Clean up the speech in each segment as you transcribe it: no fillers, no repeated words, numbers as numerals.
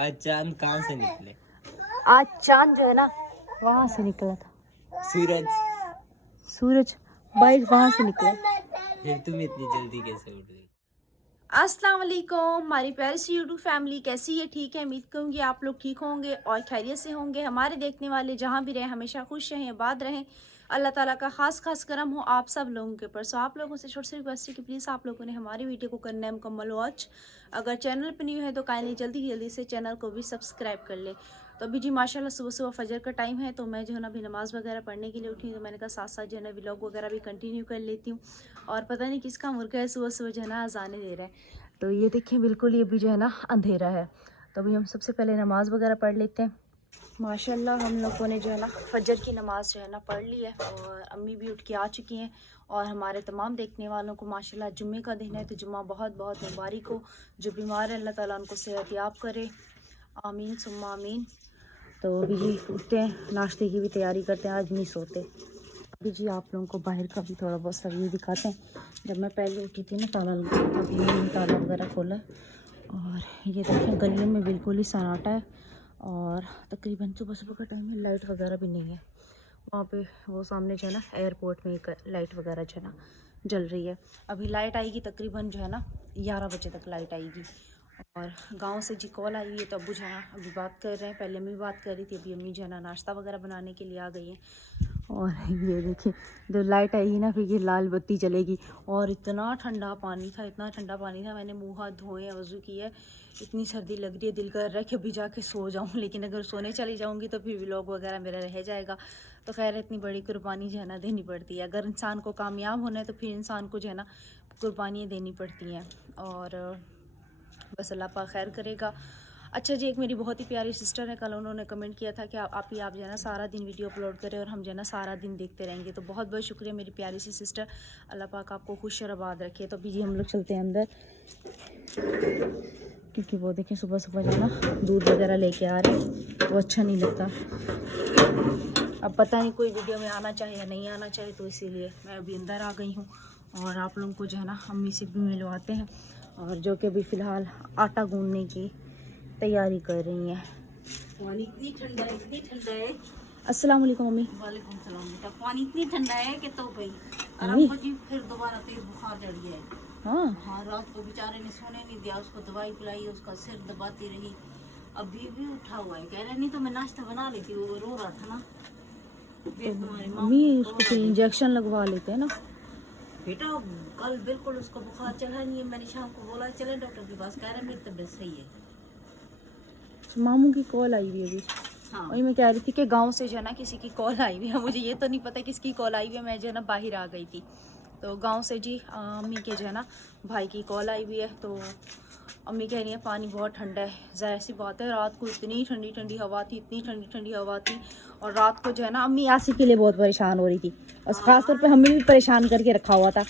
आज चांद कहाँ से निकले? आज चांद जो है ना वहाँ से निकला था। सूरज। सूरज बाहर वहाँ से निकला। फिर तुम इतनी जल्दी कैसे उठ गई? अस्सलाम वालेकुम हमारी प्यारी सी यूट्यूब फैमिली, कैसी है? ठीक है, उम्मीद करूँगी आप लोग ठीक होंगे और खैरियत से होंगे। हमारे देखने वाले जहाँ भी रहें हमेशा खुश रहें, आबाद रहें। अल्लाह ताला का खास करम हो आप सब लोगों के ऊपर। सो आप लोगों से छोटी सी रिक्वेस्ट है कि प्लीज़ आप लोगों ने हमारी वीडियो को करना है मुकम्मल वॉच। अगर चैनल पर न्यू है तो काइंडली जल्दी से चैनल को भी सब्सक्राइब कर ले। तो अभी जी माशाल्लाह सुबह फजर का टाइम है, तो मैं जो है ना अभी नमाज़ वगैरह पढ़ने के लिए उठी हूँ। तो मैंने कहा साथ साथ जो है ना व्लॉग वगैरह भी कंटिन्यू कर लेती हूँ। और पता नहीं किसका मुर्गा है सुबह जो है ना अज़ाने दे रहा है। तो ये देखिए बिल्कुल ये भी जो है ना अंधेरा है। तो अभी हम सबसे पहले नमाज़ वगैरह पढ़ लेते हैं। माशाल्लाह हम लोगों ने जो है ना फजर की नमाज़ जो है ना पढ़ ली है और अम्मी भी उठ के आ चुकी हैं। और हमारे तमाम देखने वालों को माशाल्लाह जुम्मे का दिन है, तो जुम्मा बहुत बहुत मुबारक हो। जो बीमार है अल्लाह ताला उनको सेहत याब करे, आमीन सुम्मा आमीन। तो अभी जी उठते हैं, नाश्ते की भी तैयारी करते हैं, आज नहीं सोते। अभी जी आप लोगों को बाहर का भी थोड़ा बहुत सा व्यू दिखाते हैं। जब मैं पहले उठी थी ना ताला लगा था, अभी मैंने ताला वगैरह खोला है। और ये देखें गलियों में बिल्कुल ही सन्नाटा है और तकरीबन सुबह का टाइम है, लाइट वगैरह भी नहीं है। वहाँ पे वो सामने जो है ना एयरपोर्ट में एक लाइट वगैरह जो है ना जल रही है। अभी लाइट आएगी तकरीबन जो है ना 11 बजे तक लाइट आएगी। और गांव से जी कॉल आई हुई है, तो अबू जो है ना अभी बात कर रहे हैं। पहले अम्मी बात कर रही थी, अभी अम्मी जो है ना नाश्ता वगैरह बनाने के लिए आ गई है। और ये देखिए जब लाइट आएगी ना फिर ये लाल बत्ती चलेगी। और इतना ठंडा पानी था, इतना ठंडा पानी था, मैंने मुँह हाथ धोए, वज़ू किया है। इतनी सर्दी लग रही है, दिल कर रहा है कि अभी जाके सो जाऊँ, लेकिन अगर सोने चली जाऊँगी तो फिर व्लॉग वगैरह मेरा रह जाएगा। तो खैर इतनी बड़ी कुर्बानी जो है ना देनी पड़ती है। अगर इंसान को कामयाब होना है तो फिर इंसान को जो है ना कुर्बानियाँ देनी पड़ती हैं। और बस अल्लाह पाक खैर करेगा। अच्छा जी, एक मेरी बहुत ही प्यारी सिस्टर है, कल उन्होंने कमेंट किया था कि आप जो है ना सारा दिन वीडियो अपलोड करें और हम जो है ना सारा दिन देखते रहेंगे। तो बहुत बहुत शुक्रिया मेरी प्यारी सी सिस्टर, अल्लाह पाक आपको खुश और आबाद रखे। तो अभी जी हम लोग चलते हैं अंदर, क्योंकि वो देखें सुबह जो है ना दूध वगैरह लेके आ रहे हैं, वो अच्छा नहीं लगता। अब पता नहीं कोई वीडियो में आना चाहे या नहीं आना चाहे, तो इसीलिए मैं अभी अंदर आ गई हूँ। और आप लोगों को जो है ना अम्मी से भी मिलवाते हैं, और जो कि अभी फ़िलहाल आटा गूंदने की तैयारी कर रही हैं। पानी इतनी ठंडा है, इतनी ठंडा है। अस्सलाम वालेकुम मम्मी। वालेकुम सलाम बेटा। पानी इतनी ठंडा है कि तो भाई मम्मी। आराम जी फिर दोबारा तेज बुखार चढ़ गया है। हाँ हाँ, रात को बेचारे ने सोने नहीं दिया, उसको दवाई पिलाई, उसका सिर दबाती रही। अभी भी उठा हुआ है, कह रहे नहीं तो मैं नाश्ता बना लेती। वो रो रहा था ना। देख तुम्हारे मम्मी उसको फिर इंजेक्शन लगवा लेते हैं ना। बेटा कल बिल्कुल उसको बुखार चढ़ा नहीं है। मैंने शाम को बोला चले डॉक्टर के पास, कह रहे मेरी तबीयत सही है। मामू की कॉल आई हुई अभी। हाँ, वही मैं कह रही थी कि गांव से जो है ना किसी की कॉल आई हुई है, मुझे ये तो नहीं पता किसकी कॉल आई हुई है। मैं जो है ना बाहर आ गई थी, तो गांव से जी अम्मी के जो है ना भाई की कॉल आई हुई है। तो अम्मी कह रही है पानी बहुत ठंडा है। ज़ाहिर सी बात है, रात को इतनी ठंडी ठंडी हवा थी, इतनी ठंडी ठंडी हवा थी। और रात को जो है ना अम्मी आसिफ के लिए बहुत परेशान हो रही थी, और ख़ास तौर पे हमें भी परेशान करके रखा हुआ था।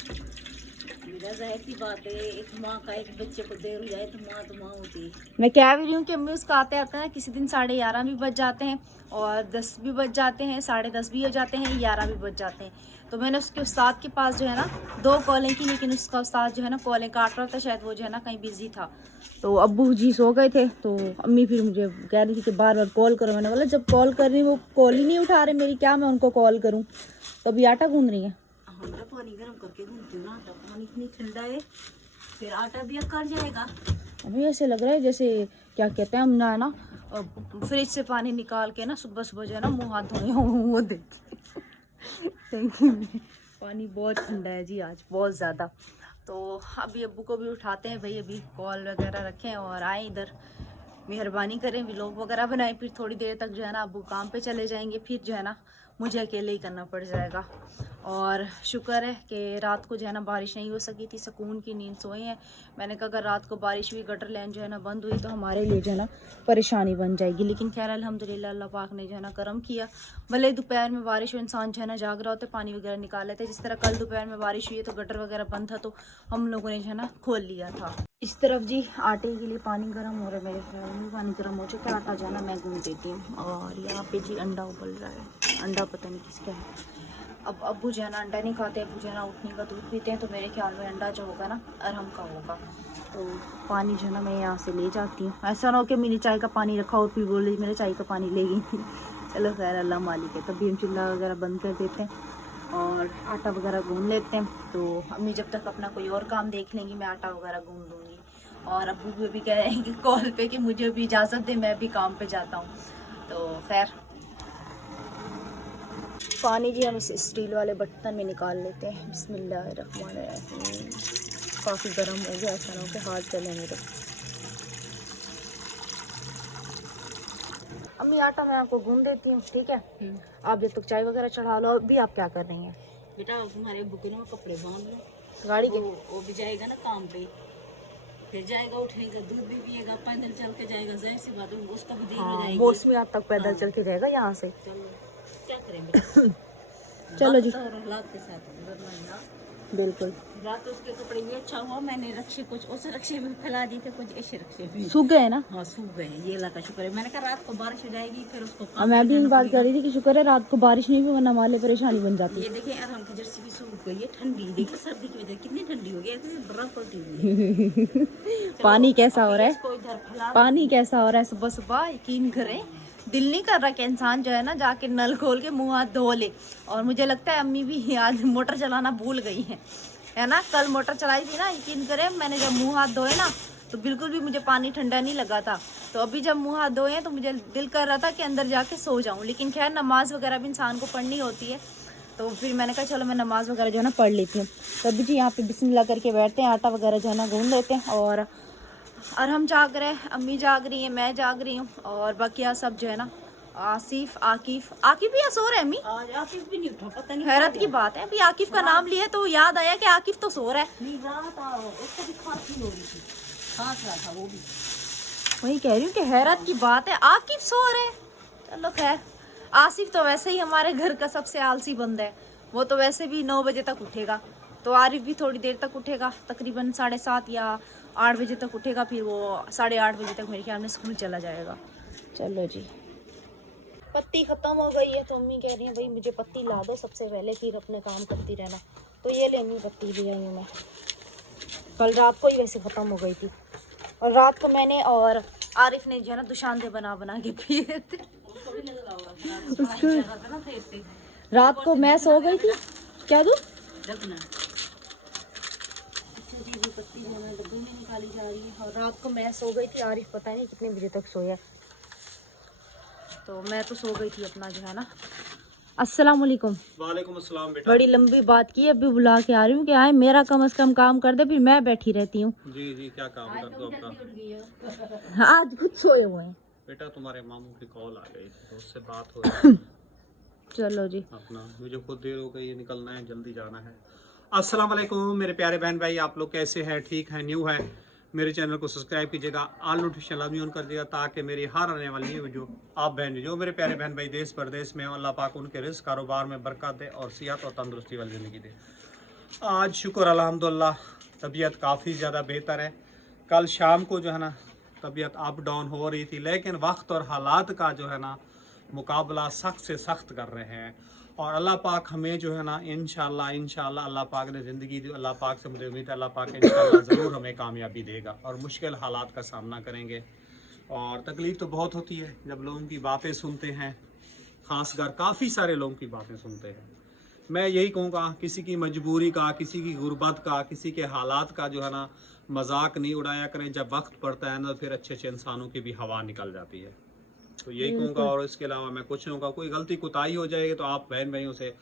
जाहिर सी बात है, एक माँ का एक बच्चे को देर हो जाए तो माँ होती है। मैं कह भी रही हूँ कि अम्मी उसका आते आते ना किसी दिन 11:30 भी बज जाते हैं, और 10 भी बज जाते हैं, 10:30 भी हो जाते हैं, 11 भी बज जाते हैं। तो मैंने उसके उस्ताद के पास जो है ना 2 कॉलें की, लेकिन उसका उस्ताद जो है ना कॉलें काट रहा था, शायद वो जो है ना कहीं बिजी था। तो अब्बू जी सो गए थे, तो अम्मी फिर मुझे कह रही थी कि बार बार कॉल करो। मैंने बोला जब कॉल कर रही वो कॉल ही नहीं उठा रहे मेरी, क्या मैं उनको कॉल करूँ। तो अभी आटा गूंद रही है। हमारा पानी गर्म करके गूंथती हूँ ना आटा। पानी इतनी ठंडा है, फिर आटा भी अकड़ जाएगा। अभी ऐसे लग रहा है जैसे क्या कहते हैं हम ना फ्रिज से पानी निकाल के ना सुबह जो है ना मुँह हाथ धोए हों, वो देखिए पानी बहुत ठंडा है जी आज, बहुत ज़्यादा। तो अभी अब्बू को भी उठाते हैं भाई, अभी कॉल वगैरह रखें और आए इधर, मेहरबानी करें, व्लॉग वगैरह बनाएं। फिर थोड़ी देर तक जो है ना अब्बू काम पे चले जाएंगे, फिर जो है ना मुझे अकेले ही करना पड़ जाएगा। और शुक्र है कि रात को जो है ना बारिश नहीं हो सकी थी, सुकून की नींद सोए हैं। मैंने कहा अगर रात को बारिश हुई, गटर लाइन जो है ना बंद हुई, तो हमारे लिए जो है ना परेशानी बन जाएगी। लेकिन खैर अल्हम्दुलिल्लाह अल्लाह पाक ने जो है ना करम किया। भले दोपहर में बारिश हो, इंसान जो है ना जाग रहा होता है, पानी वगैरह निकाल लेते। जिस तरह कल दोपहर में बारिश हुई है तो गटर वगैरह बंद था, तो हम लोगों ने जो है ना खोल लिया था। इस तरफ जी आटे के लिए पानी गर्म हो रहा है, मेरे ख्याल में पानी गर्म हो चुका है। आटा जो है ना मैं गूंद देती हूँ। और यहाँ पे जी अंडा उबल रहा है, अंडा पता नहीं किसका है। अब अब्बू जो है ना अंडा नहीं खाते, अब्बू जो है ना उठने का दूध पीते हैं, तो मेरे ख्याल में अंडा जो होगा ना अरहम का होगा। तो पानी जो है ना मैं यहाँ से ले जाती हूँ, ऐसा ना हो कि मैंने चाय का पानी रखा और फिर बोल रही मेरे चाय का पानी ले गई थी। चलो खैर अल्लाह मालिक है। तभी हम चूल्हा वगैरह बंद कर देते हैं और आटा वगैरह गूंद लेते हैं। तो अम्मी जब तक अपना कोई और काम देख लेंगी मैं आटा वगैरह गूंद दूँगी। और अब्बू भी कह रहे हैं कि कॉल पे कि मुझे भी इजाज़त दे, मैं भी काम पे जाता हूँ। तो खैर पानी जी हम इस स्टील वाले बर्तन में निकाल लेते हैं। बिस्मिल्लाहिर्रहमानिर्रहीम। काफ़ी गर्म हो गया, ऐसा ना हो कि हाथ जले मेरे। अम्मी आटा मैं आपको गूंद देती हूँ, ठीक है? आप जब तक चाय वगैरह चढ़ा लो। अभी आप क्या कर रही हैं? बेटा तुम्हारे बुकरों में कपड़े बांध लो, गाड़ी के वो भी जाएगा ना काम पे, फिर जाएगा उठेगा, दूध भी पिएगा, पैदल चल के जाएगा, जाहिर सी बात है उसका भी देर हो जाएगी। मौसमी आप तक पैदल चल के जाएगा यहाँ से। चलो क्या करें बेटा। चलो जी, हालात के साथ गुजरना है ना। बिल्कुल। रात उसके कपड़े ये अच्छा हुआ मैंने रक्षे कुछ उस रक्षे में फैला दिए थे, कुछ ऐसे रक्षे भी सूख गए ना? हाँ सूख गए, ये अल्लाह का शुक्र है। मैंने कहा रात को बारिश हो जाएगी फिर उसको मैं भी बात कर रही थी कि शुक्र है रात को बारिश नहीं हुई, वरना हमारे परेशानी बन जाती। ये देखिए यार हम की जर्सी भी सूख गई है, ठंडी देखो सर्दी की वजह कितनी ठंडी हो गई है, बर्फ पलटी हुई है। पानी कैसा हो रहा है, इसको इधर फैला पानी कैसा हो रहा है सुबह सुबह। यकीन करें दिल नहीं कर रहा कि इंसान जो है ना जाके नल खोल के मुंह हाथ धो ले। और मुझे लगता है अम्मी भी आज मोटर चलाना भूल गई है ना? कल मोटर चलाई थी ना, यकीन करें मैंने जब मुंह हाथ धोए ना तो बिल्कुल भी मुझे पानी ठंडा नहीं लगा था। तो अभी जब मुंह हाथ धोए तो मुझे दिल कर रहा था कि अंदर जाके सो जाऊं, लेकिन खैर नमाज वगैरह भी इंसान को पढ़नी होती है। तो फिर मैंने कहा चलो मैं नमाज वगैरह जो है ना पढ़ लेती हूँ। तो अभी जी यहाँ पे बिस्मिल्लाह करके बैठते हैं, आटा वगैरह जो है ना गूंद लेते हैं। और हम जाग रहे हैं, अम्मी जाग रही हैं, मैं जाग रही हूँ और बाकी सब जो है ना आसिफ आकिफ भी सो रहे हैं। अम्मी आज आकिफ भी नहीं उठा, पता नहीं हैरत की बात है, अभी आकिफ का नाम लिया तो याद आया कि आकिफ तो सो रहा है। नहीं रात उसको भी खांसी हो रही थी, खांस रहा था वो भी। वही कह रही हूँ कि हैरत की बात है, आकिफ सो रहे हैं। चलो खैर, आसिफ तो वैसे ही हमारे घर का सबसे आलसी बंदा है, वो तो वैसे भी 9 बजे तक उठेगा। तो आरिफ भी थोड़ी देर तक उठेगा, तकरीबन 7:30 या 8 बजे तक उठेगा, फिर वो 8:30 बजे तक मेरे ख्याल में स्कूल चला जाएगा। चलो जी, पत्ती ख़त्म हो गई है तो अम्मी कह रही हैं भाई मुझे पत्ती ला दो सबसे पहले, फिर अपने काम करती रहना। तो ये ले अम्मी पत्ती ले आई हूँ मैं, कल रात को ही वैसे ख़त्म हो गई थी। और रात को मैंने और आरिफ ने जो है ना दुशांदे बना के पिए थे। रात को मैं सो गई थी, क्या दूँ पत्ती जो है डब्बे में निकाली जा रही है। और रात को मैं सो गई थी, आरिफ पता नहीं कितने बजे तक सोया, तो मैं तो सो गई थी अपना जो है ना। अस्सलाम वालेकुम। वालेकुम अस्सलाम बेटा। बड़ी लंबी बात की, अभी बुला के आ रही हूँ कि आए मेरा कम से कम काम कर दे, फिर मैं बैठी रहती हूँ। जी जी क्या काम कर दो आपका? आज खुद सोए हुए हैं बेटा, तुम्हारे मामू की कॉल आ गई थी तो उससे बात हो रही है। चलो जी, अपना मुझे खुद देर हो गई है, निकलना है, जल्दी जाना है। अस्सलाम वालेकुम मेरे प्यारे बहन भाई, आप लोग कैसे हैं? ठीक है? न्यू है मेरे चैनल को सब्सक्राइब कीजिएगा, ऑल नोटिफिकेशन लाजमी ऑन कर दीजिएगा ताकि मेरी हर आने वाली वीडियो आप बहन जो मेरे प्यारे बहन भाई देश प्रदेश में, अल्लाह पाक उनके रिस्क कारोबार में बरकत दे और सेहत और तंदुरुस्ती वाली ज़िंदगी दे। आज शुक्र अल्हम्दुलिल्लाह तबीयत काफ़ी ज़्यादा बेहतर है। कल शाम को जो है ना तबीयत अप डाउन हो रही थी, लेकिन वक्त और हालात का जो है ना मुकाबला सख्त से सख्त कर रहे हैं। और अल्लाह पाक हमें जो है ना इंशाल्लाह अल्लाह पाक ने ज़िंदगी दी, अल्लाह पाक से मुझे उम्मीद है अल्लाह पाक इंशाल्लाह ज़रूर हमें कामयाबी देगा और मुश्किल हालात का सामना करेंगे। और तकलीफ़ तो बहुत होती है जब लोगों की बातें सुनते हैं, ख़ासकर काफ़ी सारे लोगों की बातें सुनते हैं। मैं यही कहूँगा किसी की मजबूरी का, किसी की गुर्बत का, किसी के हालात का जो है ना मजाक नहीं उड़ाया करें। जब वक्त पड़ता है ना फिर अच्छे अच्छे इंसानों की भी हवा निकल जाती है, तो यही कहूँगा। और इसके अलावा मैं कुछ कहूँगा, कोई गलती कोताही हो जाएगी तो आप बहन भाइयों से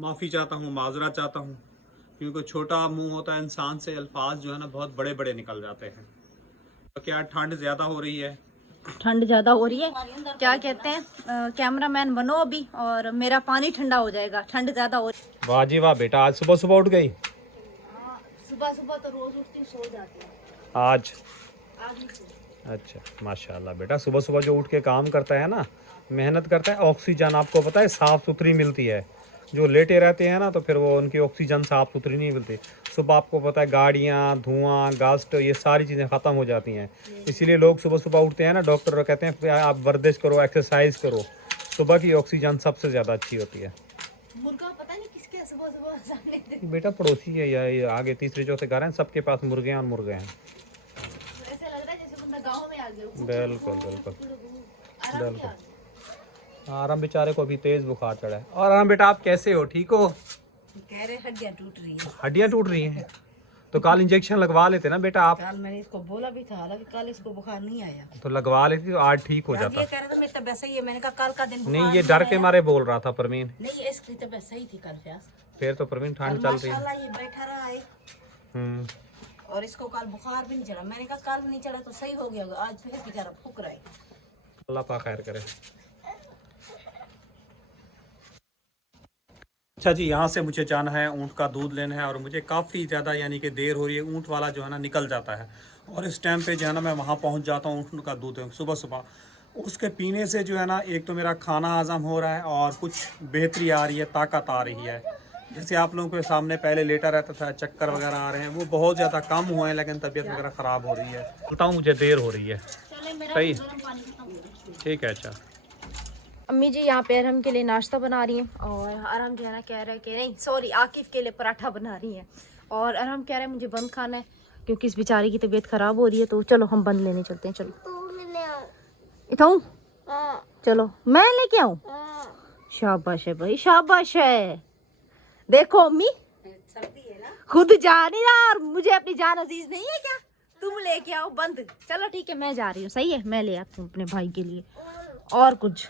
माफ़ी चाहता हूँ, माजरा चाहता हूँ, क्योंकि छोटा मुंह होता है इंसान से अल्फाज जो है ना बहुत बड़े बड़े निकल जाते हैं। तो क्या ठंड ज़्यादा हो रही है? ठंड ज़्यादा हो रही है, क्या कहते हैं कैमरामैन बनो अभी और मेरा पानी ठंडा हो जाएगा, ठंड ज़्यादा हो रही है। वाह जी वाह बेटा, आज सुबह सुबह उठ गई? सुबह सुबह तो रोज़ उठती सो जाती है, आज नहीं सो। अच्छा माशाल्लाह बेटा, सुबह सुबह जो उठ के काम करता है ना, मेहनत करता है, ऑक्सीजन आपको पता है साफ़ सुथरी मिलती है। जो लेटे रहते हैं ना तो फिर वो उनकी ऑक्सीजन साफ़ सुथरी नहीं मिलती। सुबह आपको पता है गाड़ियाँ, धुआं, गास्ट, ये सारी चीज़ें ख़त्म हो जाती हैं। इसीलिए लोग सुबह सुबह उठते हैं ना, डॉक्टर कहते हैं आप वर्जिश करो, एक्सरसाइज करो, सुबह की ऑक्सीजन सबसे ज़्यादा अच्छी होती है। मुर्गा पता नहीं किसके सुबह सुबह सामने से। बेटा पड़ोसी है या ये आगे तीसरे चौथे घर हैं, सबके पास मुर्गे हैं और मुर्गे हैं। ऐसा लग रहा है जैसे बंदा गांव में आ गया हो। बिल्कुल बिल्कुल आराम बिल्कुल। से आराम बेचारे को अभी तेज बुखार चढ़ा है। और आराम बेटा आप कैसे हो, ठीक हो? कह रहे हड्डियां टूट रही है। हड्डियां टूट रही हैं तो कल इंजेक्शन लगवा लेते ना बेटा आप। कल मैंने इसको बोला भी था, हालांकि कल इसको बुखार नहीं आया। तो लगवा लेती तो आज ठीक हो ये जाता। कह रहा था मेरी तबीयत सही है, मैंने कहा कल का दिन नहीं बुखार ये डर के आया। मारे बोल रहा था परवीन। नहीं इसकी तबीयत सही थी कल फ्यास। फिर तो परवीन ठंड चल रही है। माशाल्लाह ये बैठा रहा है और इसको कल बुखार भी नहीं चढ़ा। मैंने कहा कल नहीं चढ़ा तो सही हो गया होगा, आज फिर बेचारा फूक रहा है। अल्लाह पाक खैर करे। अच्छा जी, यहाँ से मुझे जाना है, ऊँट का दूध लेना है और मुझे काफ़ी ज़्यादा यानी कि देर हो रही है। ऊँट वाला जो है ना निकल जाता है और इस टाइम पे जो है ना मैं वहाँ पहुँच जाता हूँ ऊँट का दूध सुबह सुबह। उसके पीने से जो है ना एक तो मेरा खाना हजम हो रहा है और कुछ बेहतरी आ रही है, ताकत आ रही है। जैसे आप लोगों के सामने पहले लेटा रहता था, चक्कर वगैरह आ रहे हैं, वो बहुत ज़्यादा कम हुए हैं, लेकिन तबीयत वगैरह ख़राब हो रही है। बोलता हूँ मुझे देर हो रही है। सही ठीक है। अच्छा अम्मी जी यहाँ पे अरहम के लिए नाश्ता बना रही हैं और अरहम जो है ना कह रहा है कि नहीं सॉरी आकिफ के लिए पराठा बना रही हैं और अरहम कह रहा है मुझे बंद खाना है क्योंकि इस बेचारी की तबीयत ख़राब हो रही है। तो चलो हम बंद लेने चलते हैं। चलो इताऊं, चलो मैं लेके आऊँ। शाबाश है भाई, शाबाश है। देखो अम्मी खुद जा नहीं रहा और मुझे अपनी जान अजीज नहीं है क्या? तुम लेके आओ बंद। चलो ठीक है मैं जा रही हूँ। सही है मैं ले आती हूँ अपने भाई के लिए। और कुछ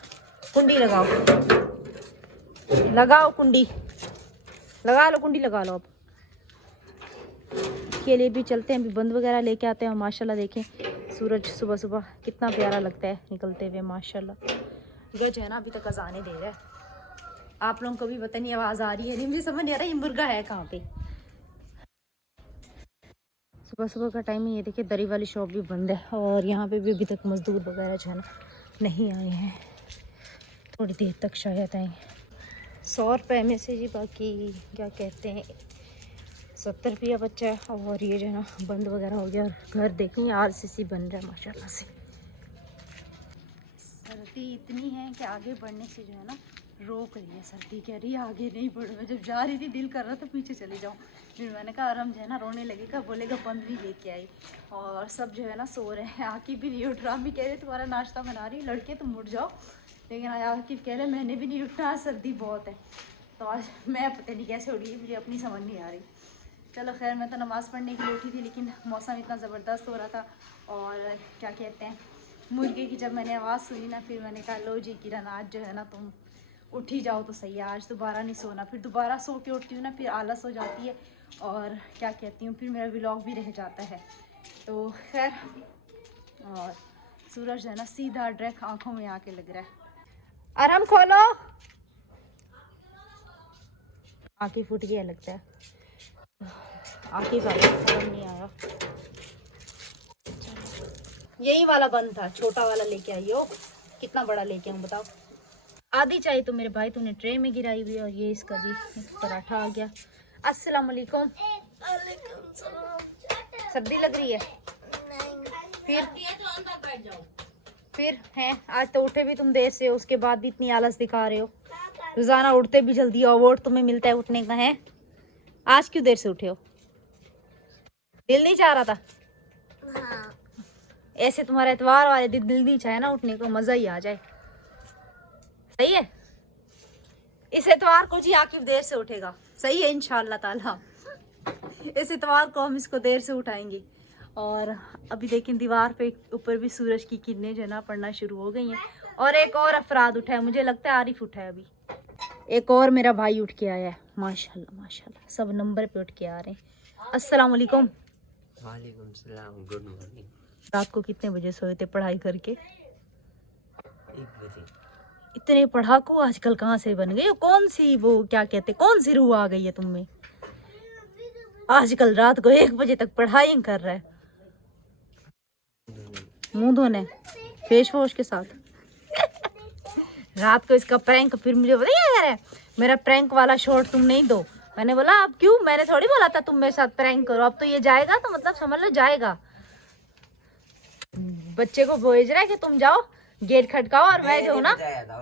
कुंडी लगाओ, लगाओ कुंडी, लगा लो कुंडी, लगा लो। अब के लिए भी चलते हैं, अभी बंद वगैरह लेके आते हैं। और माशाल्लाह देखें सूरज सुबह सुबह कितना प्यारा लगता है निकलते हुए। माशाल्लाह गज है ना अभी तक अजाने दे रहा है। आप लोगों को भी पता नहीं आवाज़ आ रही है नहीं, मुझे समझ नहीं आ रहा ये मुर्गा है कहाँ पे। सुबह सुबह का टाइम है। ये देखिए दरी वाली शॉप भी बंद है और यहाँ पे भी अभी तक मजदूर वगैरह जो है ना नहीं आए हैं। थोड़ी देर तक शायद आए। 100 रुपये में से जी बाकी क्या कहते हैं 70 रुपया बच्चा है। और ये जो है ना बंद वगैरह हो गया और घर देखें आरसीसी बन रहा है माशाल्लाह से। सर्दी इतनी है कि आगे बढ़ने से जो है ना रोक रही है। सर्दी कह रही है आगे नहीं बढ़। मैं जब जा रही थी दिल कर रहा था पीछे चले जाऊँ, फिर मैंने कहा आराम जो है ना रोने लगेगा, बोलेगा बंद भी लेके आई। और सब जो है ना सो रहे हैं। आकिब भी नहीं उठ रहा। भी कह रहे तुम्हारा नाश्ता बना रही लड़के तुम उठ जाओ, लेकिन आज आकिब कह रहे मैंने भी नहीं उठना, आज सर्दी बहुत है। तो आज मैं पता नहीं कैसे उठी, मुझे अपनी समझ नहीं आ रही। चलो खैर मैं तो नमाज़ पढ़ने के लिए उठी थी, लेकिन मौसम इतना ज़बरदस्त हो रहा था। और क्या कहते हैं मुर्गे की जब मैंने आवाज़ सुनी ना, फिर मैंने कहा लो जी किरण आज जो है ना तुम उठ ही जाओ तो सही है, आज दोबारा नहीं सोना। फिर दोबारा सो के उठती हूँ ना फिर आलस हो जाती है और क्या कहती हूँ फिर मेरा व्लॉग भी रह जाता है। तो खैर और सूरज जो है ना सीधा डायरेक्ट आँखों में आके लग रहा है। आराम खोलो, आँखें फूट गया लगता है। आँखें समझ नहीं आया। यही वाला बंद था, छोटा वाला लेके आई हो। कितना बड़ा लेके आऊँ बताओ? आधी चाहिए तो मेरे भाई तूने ट्रे में गिराई हुई है। और ये इसका जी पराठा आ गया। अस्सलाम वालेकुम। सर्दी लग रही है? फिर हैं आज तो उठे भी तुम देर से हो, उसके बाद भी इतनी आलस दिखा रहे हो। रोजाना उठते भी जल्दी, अवार्ड तुम्हें मिलता है उठने का। है आज क्यों देर से उठे हो? दिल नहीं चाह रहा था? हाँ। ऐसे तुम्हारा इतवार वाले दिन दिल नहीं चाहे ना उठने को, मजा ही आ जाए। सही है, इस इतवार को जी आकिब देर से उठेगा। सही है इंशाअल्लाह ताला, इस इतवार को हम इसको देर से उठाएंगे। और अभी देखें दीवार पे ऊपर भी सूरज की किरणें जो है ना पड़ना शुरू हो गई हैं। और एक और अफराद उठा है, मुझे लगता है आरिफ उठा है। अभी एक और मेरा भाई उठ के आया है। माशाल्लाह माशाल्लाह सब नंबर पे उठ के आ रहे हैं। अस्सलाम वालेकुम। वालेकुम सलाम, गुड मॉर्निंग। रात को कितने बजे सोए थे पढ़ाई करके? 1 बजे। इतने पढ़ाकू आजकल कहाँ से बन गए? कौन सी वो क्या कहते कौन सी रूह आ गई है तुम में? आजकल रात को 1 बजे तक पढ़ाई कर रहा है। मुंह धोने फेस वॉश के साथ। रात को इसका प्रैंक, फिर मुझे पता क्या कह रहा है, मेरा प्रैंक वाला शॉट तुम नहीं दो। मैंने बोला अब क्यों? मैंने थोड़ी बोला था तुम मेरे साथ प्रैंक करो। अब तो ये जाएगा तो मतलब समझ लो जाएगा। बच्चे को भेज रहा है कि तुम जाओ गेट खटकाओ और मैं जो ना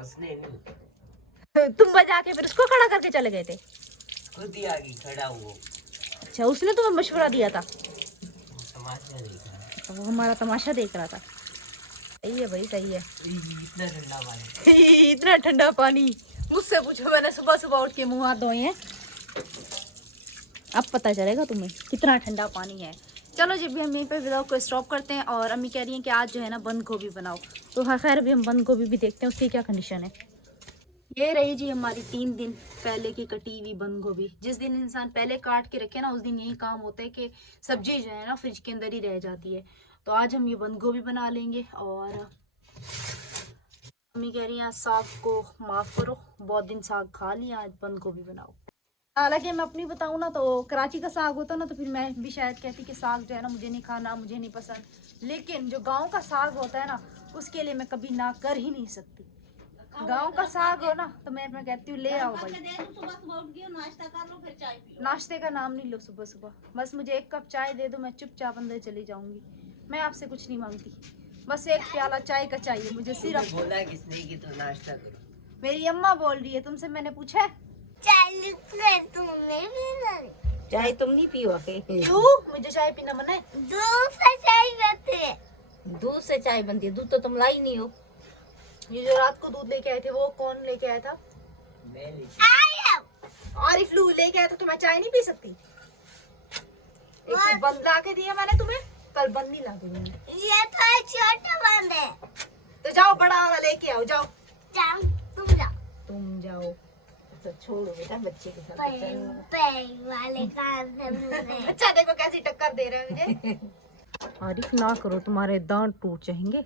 उसने नहीं। तुम बजा के फिर उसको खड़ा करके चले गए थे। खुद ही आगे खड़ा हुआ। अच्छा, उसने तुम्हें मशवरा दिया था? तमाशा देख रहा है। तो वो हमारा तमाशा देख रहा था। सही है भाई, सही है। इतना ठंडा पानी। इतना ठंडा पानी मुझसे पूछो, मैंने सुबह सुबह उठ के मुंह हाथ धोए हैं। अब पता चलेगा तुम्हें कितना ठंडा पानी है। चलो जी, भी हम यहीं पे व्लॉग को स्टॉप करते हैं। और अम्मी कह रही हैं कि आज जो है ना बंद गोभी बनाओ। तो हाँ खैर, अभी हम बंद गोभी भी देखते हैं उसकी क्या कंडीशन है। ये रही जी हमारी 3 दिन पहले की कटी हुई बंद गोभी। जिस दिन इंसान पहले काट के रखे ना, उस दिन यही काम होता है कि सब्जी जो है ना फ्रिज के अंदर ही रह जाती है। तो आज हम ये बंद गोभी बना लेंगे। और अम्मी कह रही हैं साग को माफ़ करो, बहुत दिन साग खा लिया, आज बंद गोभी बनाओ। हालांकि मैं अपनी बताऊँ ना, तो कराची का साग होता ना तो फिर मैं भी शायद कहती कि साग जो है ना मुझे नहीं खाना, मुझे नहीं पसंद। लेकिन जो गांव का साग होता है ना, उसके लिए मैं कभी ना कर ही नहीं सकती। गांव का साग हो ना तो मैं कहती हूँ ले आओ भाई। नाश्ता कर लो, फिर चाय पी लो। नाश्ते का नाम नहीं लो सुबह सुबह, बस मुझे 1 कप चाय दे दो, मैं चुपचाप अंदर चली जाऊंगी। मैं आपसे कुछ नहीं मांगती, बस 1 प्याला चाय का चाहिए मुझे सिर्फ। बोला किसने कि तो नाश्ता करो? मेरी अम्मा बोल रही है, तुमसे मैंने पूछा है? चाय तुम नहीं पियो? क्यों, मुझे चाय पीना मना है? दूध से चाय बनती है, दूध तो तुम लाई नहीं हो। ये जो रात को दूध लेके आए थे वो कौन लेके आया था? मैं लेके आरिफ लू लेके आया था। तो मैं चाय नहीं पी सकती? एक बंद ला के दिया मैंने तुम्हें, कल बंद नहीं ला दूंगी। ये तो छोटा बंद है। तो जाओ बड़ा वाला लेके आओ, जाओ। तुम जाओ। तो छोड़ो बेटा, बच्चे के साथ पैर वाले कान से मुझे। अच्छा देखो कैसी टक्कर दे रहा है मुझे। आरिफ ना करो, तुम्हारे दांत टूट जाएंगे।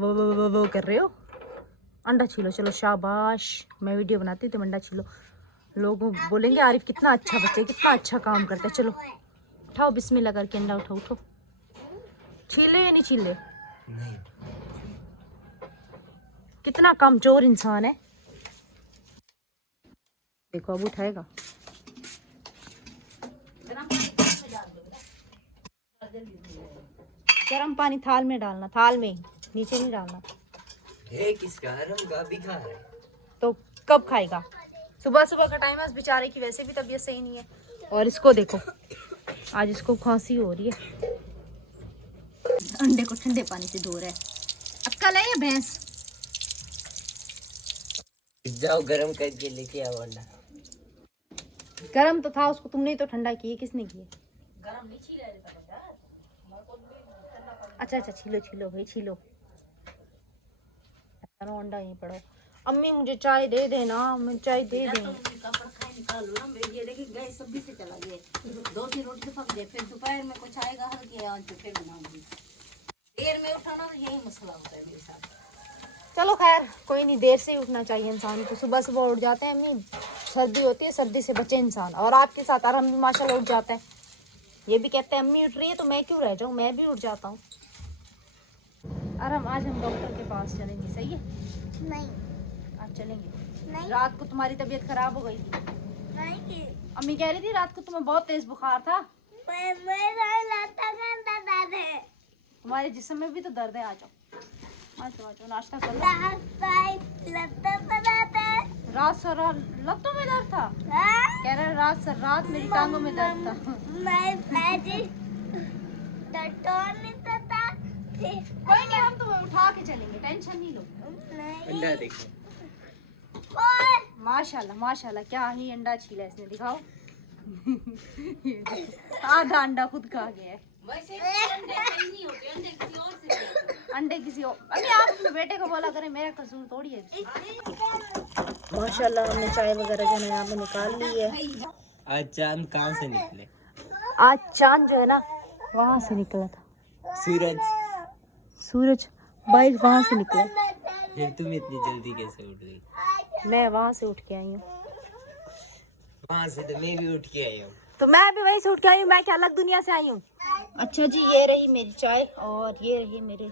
वो कर रहे हो। अंडा छीलो, चलो शाबाश। मैं वीडियो बनाती तो अंडा छीलो, लोग बोलेंगे आरिफ कितना अच्छा बच्चा है, कितना अच्छा काम करता है। चलो उठाओ, बिस्मिल्लाह करके अंडा उठाओ, उठो। छीले या नहीं छीले? नहीं। कितना कमजोर इंसान है। देखो अब उठाएगा। गरम पानी थाल में डालना, थाल में, नीचे नहीं डालना। है किसका? हरम का भी खा रहा है। तो कब खाएगा? सुबह सुबह का टाइम है, उस बेचारे की वैसे भी तबीयत सही नहीं है। और इसको देखो, आज इसको खांसी हो रही है। अंडे को ठंडे पानी से धो रहा है। अक्कल है ये भैंस? जाओ गरम करके लेके आओ अंडा। गरम तो था, उसको तुमने ही तो ठंडा किया, किसने किया? गरम नहीं छीला रे बेटा। अच्छा अच्छा, छीलो छीलो भाई छीलो। अंडा यहीं पड़ो। अम्मी मुझे चाय दे देना, मैं चाय दे दें। कपड़ खाए निकाल लो ना। ये देखिए गैस सब्जी से चला गया। 2 रोटी पक जाए, फिर दोपहर में कुछ आएगा हल्की आंच पे, फिर बनाऊंगी। देर में उठाना तो यही मसला होता है मेरे साथ। चलो खैर कोई नहीं, देर से ही उठना चाहिए इंसान को। सुबह सुबह उठ जाते हैं अम्मी, सर्दी होती है, सर्दी से बचे इंसान। और आपके साथ आराम भी माशाल्लाह उठ जाता है। ये भी कहते हैं अम्मी उठ रही है तो मैं क्यों रह जाऊँ, मैं भी उठ जाता हूँ। आराम, आज हम डॉक्टर के पास चलेंगे, सही है? नहीं आज चलेंगे। नहीं। रात को तुम्हारी तबीयत खराब हो गई। नहीं, अम्मी कह रही थी रात को तुम्हें बहुत तेज बुखार था। मेरा लता गंदा दर्द है। तुम्हारे जिस्म में भी तो दर्द है। आ जाओ आ जाओ, आ जाओ, नाश्ता कर लो। लता बनाते हैं। रात सर लत्तों में दर्द था? हाँ? कह रहे रात सर रात मेरी टांगों में दर्द था। मैं पैदी नहीं था। कोई नहीं, हम तुम्हें उठा के चलेंगे, टेंशन नहीं लो। नहीं। अंडा देखो। माशाल्लाह माशाल्लाह, क्या ही अंडा छीला इसने, दिखाओ। आधा अंडा खुद खा गया है। वैसे अंडे सही नहीं होते, अंडे किसी और से देते हैं। अंडे किसी और, अभी आप अपने बेटे को बोला करें, मेरा कसूर थोड़ी है। माशाल्लाह हमने चाय वगैरह जो है यहाँ पे निकाल ली है। आज चांद कहाँ से निकले? आज चांद जो है ना वहाँ से निकला था। सूरज बाहर वहाँ से निकला। फिर तुम इतनी जल्दी कैसे उठ गई? मैं वहाँ से उठ के आई हूँ। वहाँ से तो मैं भी उठ के आई हूँ। तो मैं भी वहीं से उठ के आई हूँ, मैं क्या अलग दुनिया से आई हूँ? अच्छा जी, ये रही मेरी चाय और ये रही मेरे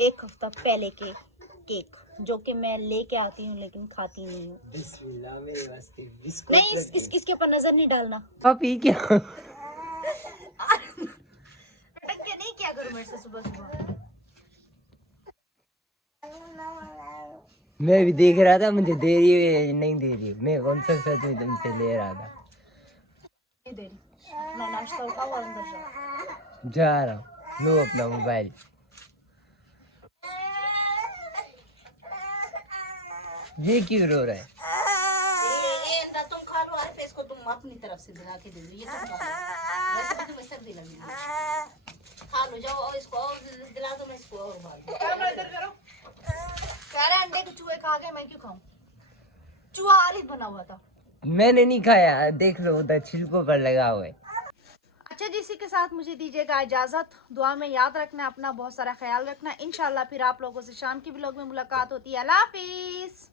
1 हफ्ता पहले के केक, जो कि मैं लेके आती हूँ लेकिन खाती नहीं हूँ। बिस्मिल्लाह, मेरे वास्ते बिस्कुट नहीं, इसके ऊपर नजर नहीं डालना। अभी क्या? अटक के नहीं किया करो मेरे से सुबह सुबह। मैं भी देख रहा था, मुझे दे रही है या नहीं दे रही है। मैं कौन सा सच में तुमसे ले रहा था। ये दे रही अपना नाश्ता उठाओ और अंदर जाओ। जा रहा हूँ, लो अपना मोबाइल। ये क्यों रो रहा है? ये अंडा तुम खा लो, अरे इसको तुम अपनी तरफ से दिला के दे दो, ये तुम खा लो। वैसे भी तुम्हें सर्दी लगी है। खा लो, जाओ और इसको और दिला दो, मैं इसको और उबाल दूं। कैमरा इधर करो। कह रहे अंडे के चूहे खा के मैं क्यों खाऊं? चूहा आरिफ बना हुआ था। मैंने नहीं खाया, देख लो उधर छिलकों पर लगा हुआ है। अच्छा जी, इसी के साथ मुझे दीजिएगा इजाजत। दुआ में याद रखना, अपना बहुत सारा ख्याल रखना। इंशाल्लाह फिर आप लोगों से शाम की व्लॉग में मुलाकात होती है। अल्लाह हाफिज।